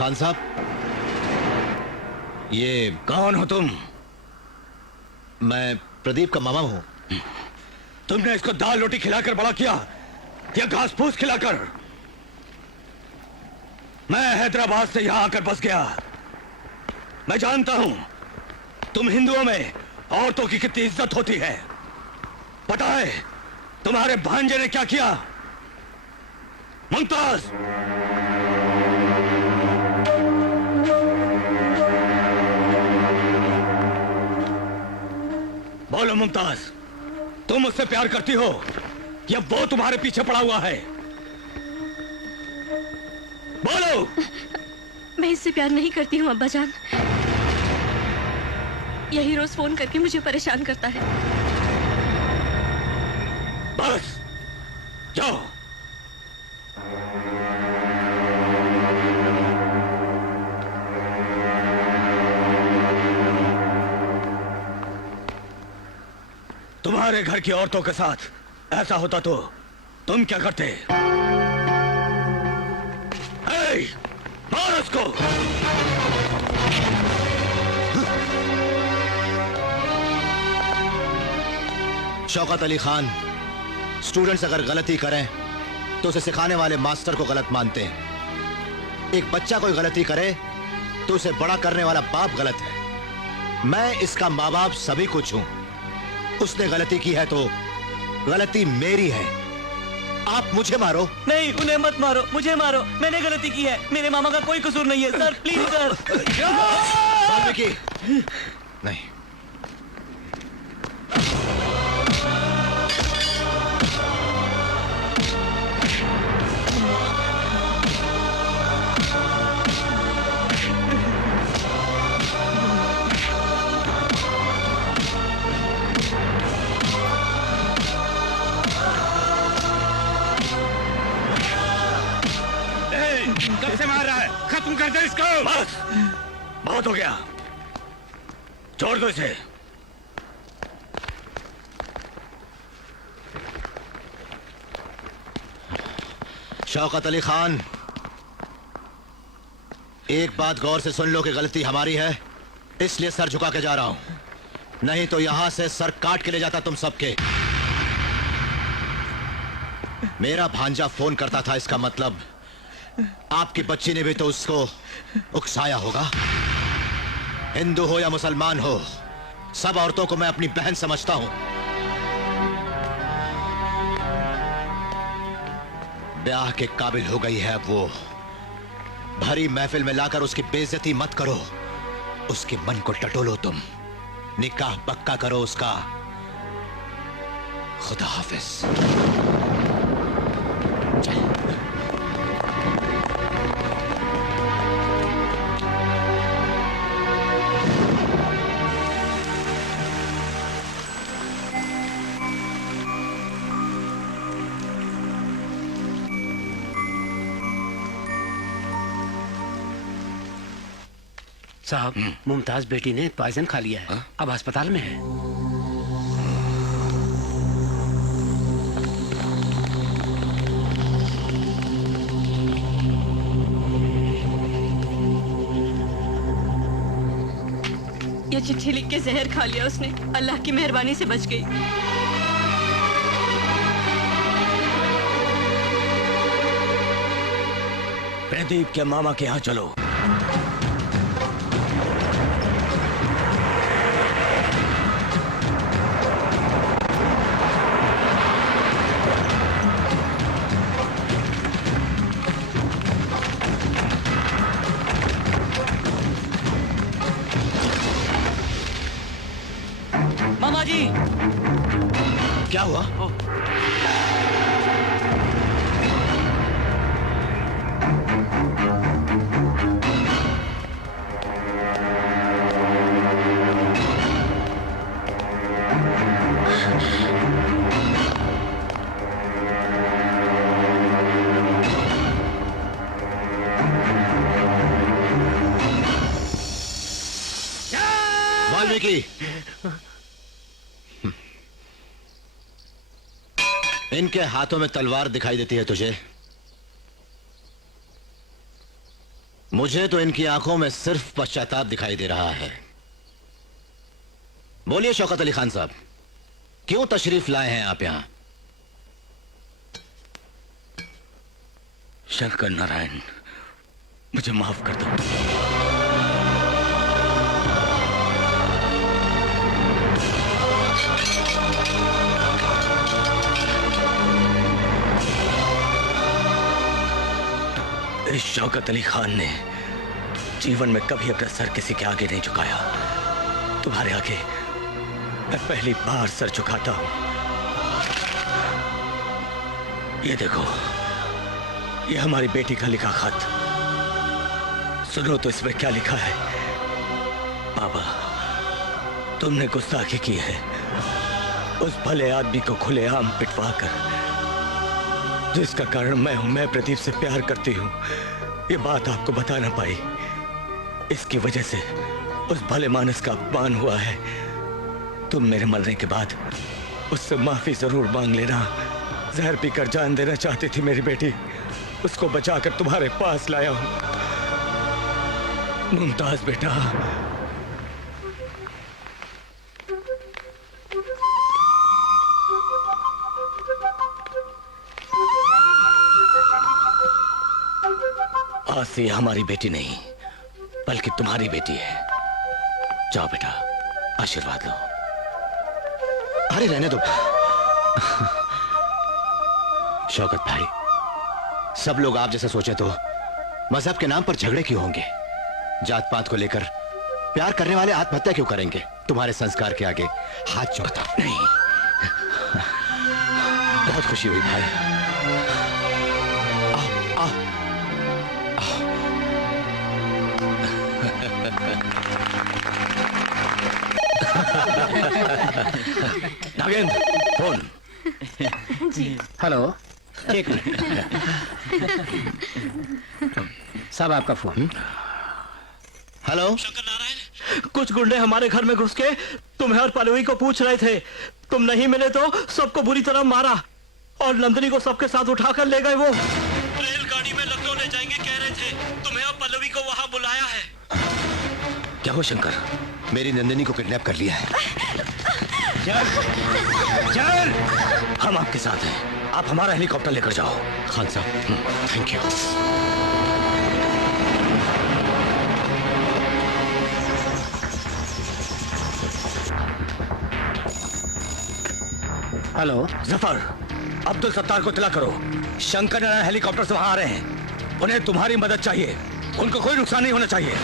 खान साहब, ये कौन हो तुम? मैं प्रदीप का मामा हूं। तुमने इसको दाल रोटी खिलाकर बड़ा किया या घास फूस खिलाकर? मैं हैदराबाद से यहां आकर बस गया। मैं जानता हूं तुम हिंदुओं में औरतों की कितनी इज्जत होती है। पता है तुम्हारे भांजे ने क्या किया? मुमताज, बोलो मुमताज, तुम उससे प्यार करती हो या वो तुम्हारे पीछे पड़ा हुआ है? बोलो। मैं इससे प्यार नहीं करती हूँ अब्बा जान। यही रोज फोन करके मुझे परेशान करता है। बस जाओ। तुम्हारे घर की औरतों के साथ ऐसा होता तो तुम क्या करते? मार उसको। शौकत अली खान, स्टूडेंट्स अगर गलती करें तो उसे सिखाने वाले मास्टर को गलत मानते हैं। एक बच्चा कोई गलती करे तो उसे बड़ा करने वाला बाप गलत है। मैं इसका माँ बाप सभी कुछ हूं। उसने गलती की है तो गलती मेरी है। आप मुझे मारो। नहीं, उन्हें मत मारो, मुझे मारो। मैंने गलती की है, मेरे मामा का कोई कसूर नहीं है। Sir please sir. वाल्मीकि, नहीं। कब से मार रहा है? खत्म कर दे इसको। बस, बहुत हो गया। छोड़ दो इसे। शौकत अली खान, एक बात गौर से सुन लो कि गलती हमारी है, इसलिए सर झुका के जा रहा हूं। नहीं तो यहां से सर काट के ले जाता तुम सबके। मेरा भांजा फोन करता था, इसका मतलब आपकी बच्ची ने भी तो उसको उकसाया होगा। हिंदू हो या मुसलमान हो, सब औरतों को मैं अपनी बहन समझता हूं। ब्याह के काबिल हो गई है अब वो। भरी महफिल में लाकर उसकी बेइज्जती मत करो। उसके मन को टटोलो तुम। निकाह पक्का करो उसका। खुदा हाफिज। साहब, मुमताज बेटी ने पॉइजन खा लिया है। अब अस्पताल में है। ये चिट्ठी लिख के जहर खा लिया उसने। अल्लाह की मेहरबानी से बच गई। प्रदीप के मामा के यहाँ चलो। मामा जी, क्या हुआ? वाल्मीकि, इनके हाथों में तलवार दिखाई देती है तुझे? मुझे तो इनकी आंखों में सिर्फ पश्चाताप दिखाई दे रहा है। बोलिए शौकत अली खान साहब, क्यों तशरीफ लाए हैं आप यहां? शंकर नारायण, मुझे माफ कर दो। इस शौकत अली खान ने जीवन में कभी अपना सर किसी के आगे नहीं झुकाया। तुम्हारे आगे मैं पहली बार सर झुकाता हूं। ये देखो, ये हमारी बेटी का लिखा खत। सुनो तो इसमें क्या लिखा है। बाबा, तुमने गुस्ताखी की है, उस भले आदमी को खुलेआम पिटवा कर, जिसका कारण मैं हूं। मैं प्रदीप से प्यार करती हूं, ये बात आपको बता ना पाई। इसकी वजह से उस भले मानस का अपमान हुआ है। तुम मेरे मरने के बाद उससे माफी जरूर मांग लेना। जहर पीकर जान देना चाहती थी मेरी बेटी, उसको बचाकर तुम्हारे पास लाया हूं। मुमताज बेटा, आज से हमारी बेटी नहीं बल्कि तुम्हारी बेटी है। जाओ बेटा, आशीर्वाद लो। अरे रहने दो शौकत भाई, सब लोग आप जैसे सोचे तो मजहब के नाम पर झगड़े क्यों होंगे? जात पात को लेकर प्यार करने वाले आत्महत्या क्यों करेंगे? तुम्हारे संस्कार के आगे हाथ जोड़ता नहीं, बहुत खुशी हुई भाई। आओ आओ। नागेंद्र, फोन। हेलो, एक मिनट साहब, आपका फोन। हेलो। शंकर नारायण, कुछ गुंडे हमारे घर में घुस के तुम्हें और पल्लवी को पूछ रहे थे। तुम नहीं मिले तो सबको बुरी तरह मारा और नंदिनी को सबके साथ उठाकर ले गए। वो रेलगाड़ी में लखनऊ ले जाएंगे कह रहे थे। तुम्हें और पल्लवी को वहां बुलाया है। क्या हो शंकर? मेरी नंदिनी को किडनैप कर लिया है। चल, हम आपके साथ हैं। आप हमारा हेलीकॉप्टर लेकर जाओ। खान साहब, thank you. Hello Zafar, Abdul Sattar को इत्तला करो, शंकर नारायण हेलीकॉप्टर से वहां आ रहे हैं। उन्हें तुम्हारी मदद चाहिए, उनको कोई नुकसान नहीं होना चाहिए।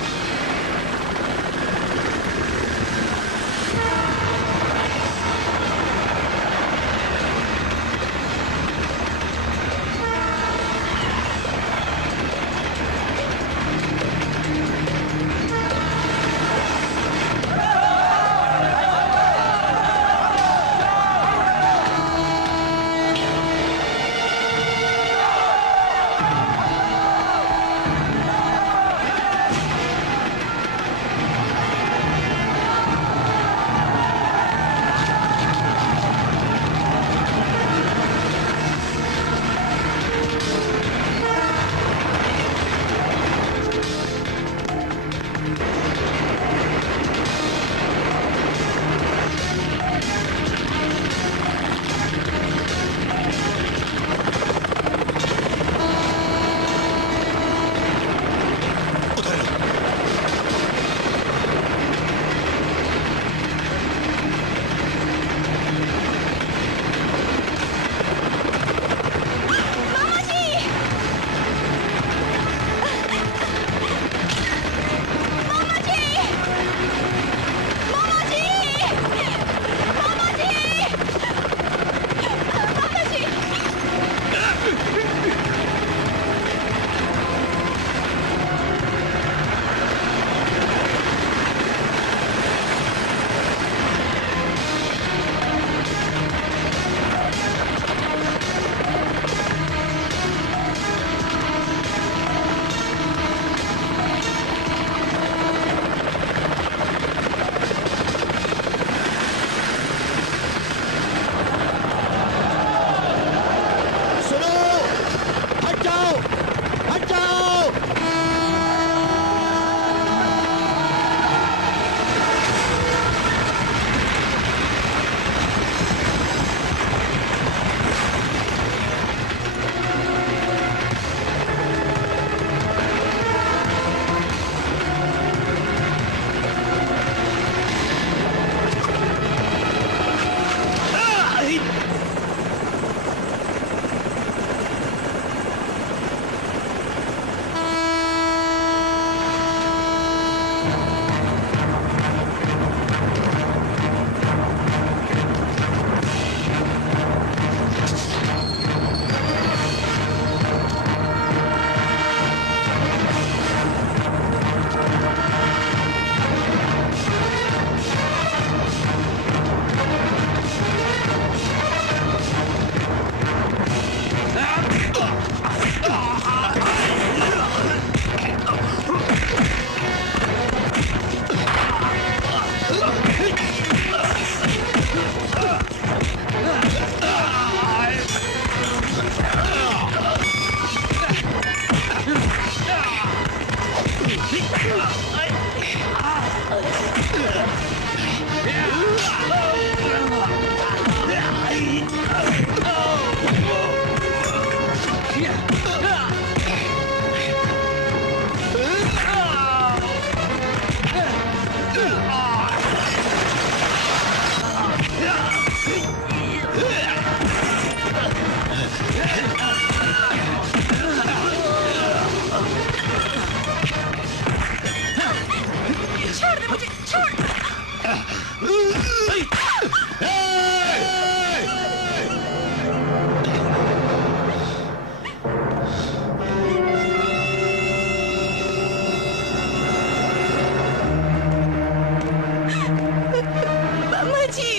मामा जी।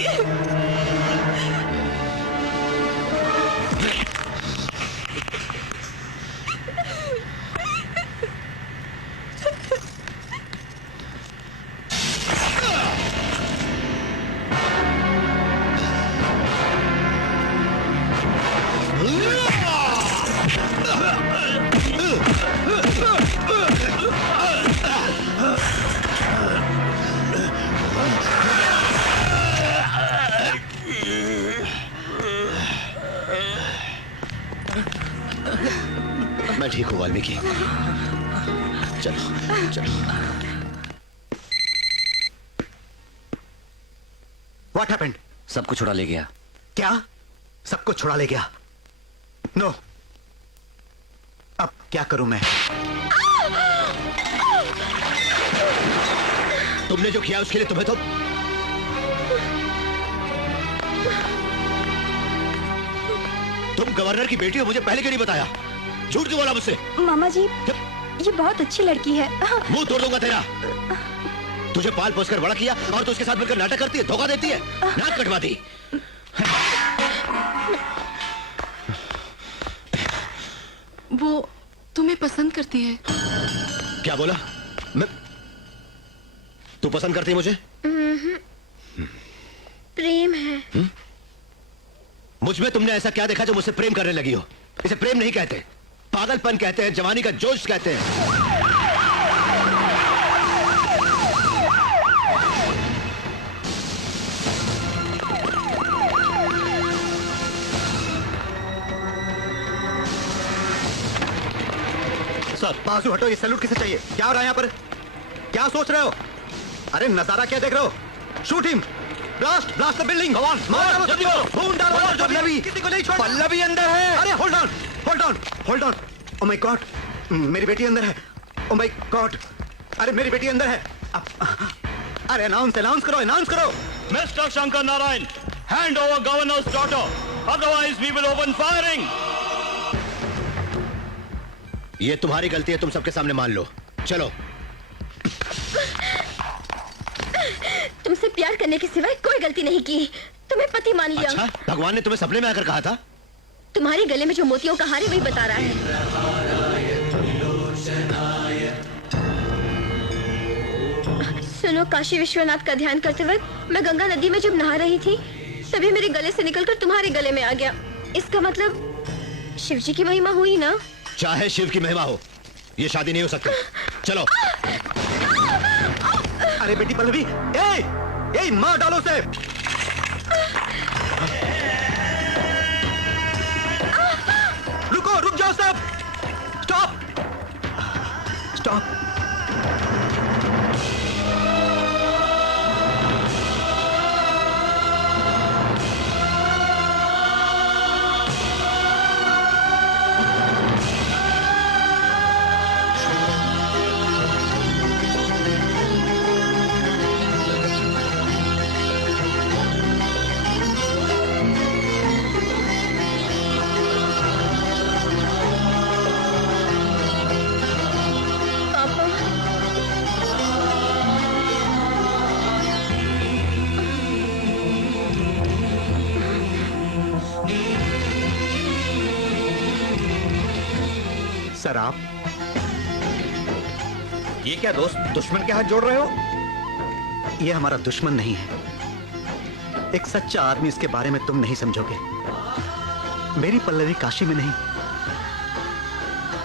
मैं ठीक हूँ वाल्मीकि। चलो चलो। What happened? सब कुछ उड़ा ले गया। क्या? सब कुछ छुड़ा ले गया? नो। अब क्या करूं मैं? तुमने जो किया उसके लिए तुम्हें तो तुम गवर्नर की बेटी हो, मुझे पहले क्यों नहीं बताया? झूठ क्यों बोला मुझसे? मामा जी ये बहुत अच्छी लड़की है। मुंह तोड़ दूंगा तेरा। तुझे पाल पोस कर बड़ा किया और तू उसके साथ मिलकर नाटक करती है, धोखा देती है, नाक कटवाती। वो तुम्हें पसंद करती है। क्या बोला? मैं तू पसंद करती है मुझे? प्रेम है। मुझ में तुमने ऐसा क्या देखा जो मुझसे प्रेम करने लगी हो? इसे प्रेम नहीं कहते, पागलपन कहते हैं, जवानी का जोश कहते हैं। सर बाजू हटो, ये सैल्यूट किसे चाहिए? क्या हो रहा है यहाँ पर? क्या सोच रहे हो? अरे नजारा क्या देख रहे हो? Shoot him, blast blast the building. मारो जल्दी करो, खून डालो। पल्लवी किसी को नहीं छोड़। पल्लवी अंदर है। अरे hold on hold on hold on. Oh my God, मेरी बेटी अंदर है। ओ माय गॉड, अरे मेरी बेटी अंदर है। अरे अनाउंस करो, अनाउंस करो। Mister Shankar Narayan, hand over governor's daughter, otherwise we will open firing. ये तुम्हारी गलती है, तुम सबके सामने मान लो। चलो। तुमसे प्यार करने के सिवाय कोई गलती नहीं की, तुम्हें पति मान लिया। अच्छा, भगवान ने तुम्हें सपने में आकर कहा था? तुम्हारे गले में जो मोतियों का हार है वही बता रहा है। सुनो, काशी विश्वनाथ का ध्यान करते वक्त मैं गंगा नदी में जब नहा रही थी तभी मेरे गले से निकलकर तुम्हारे गले में आ गया। इसका मतलब शिव जी की महिमा हुई ना? चाहे शिव की महिमा हो, ये शादी नहीं हो सकती। चलो। अरे बेटी पल्लवी, ए मार डालो उसे। रुको, रुक जाओ सब। Stop stop. सर आप ये क्या दोस्त, दुश्मन के हाथ जोड़ रहे हो? ये हमारा दुश्मन नहीं है, एक सच्चा आदमी। इसके बारे में तुम नहीं समझोगे। मेरी पल्लवी काशी में नहीं,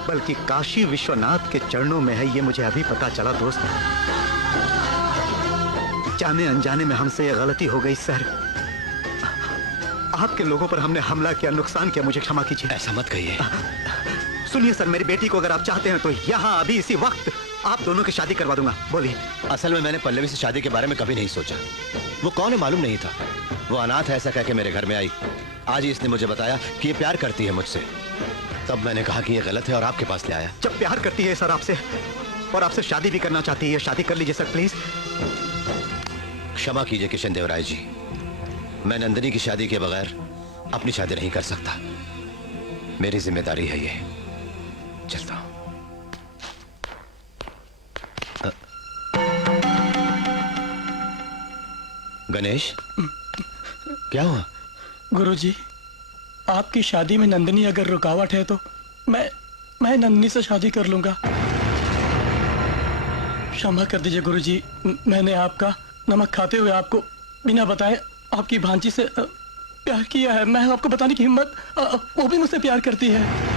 बल्कि काशी विश्वनाथ के चरणों में है, ये मुझे अभी पता चला दोस्त। जाने अनजाने में हमसे ये गलती हो गई सर। आपके लोगों पर हमने हमला किया, नुकसान किया, मुझे क्षमा कीजिए। ऐसा मत कहिए। सुनिए सर, मेरी बेटी को अगर आप चाहते हैं तो यहाँ अभी इसी वक्त आप दोनों की शादी करवा दूंगा। बोलिए। असल में मैंने पल्लवी से शादी के बारे में कभी नहीं सोचा। वो कौन है मालूम नहीं था। वो अनाथ है ऐसा कह के मेरे घर में आई। आज ही इसने मुझे बताया कि ये प्यार करती है मुझसे। तब मैंने कहा कि ये गलत है और आपके पास ले आया। जब प्यार करती है सर आपसे और आपसे शादी भी करना चाहती है, शादी कर लीजिए सर प्लीज। क्षमा कीजिए किशन देवराय जी, मैं नंदिनी की शादी के बगैर अपनी शादी नहीं कर सकता। मेरी जिम्मेदारी है ये। चलता हूं। गणेश, क्या हुआ? गुरुजी, आपकी शादी में नंदिनी अगर रुकावट है तो मैं नंदिनी से शादी कर लूंगा। क्षमा कर दीजिए गुरुजी, मैंने आपका नमक खाते हुए आपको बिना बताए आपकी भांजी से प्यार किया है। मैं आपको बताने की हिम्मत, वो भी मुझसे प्यार करती है।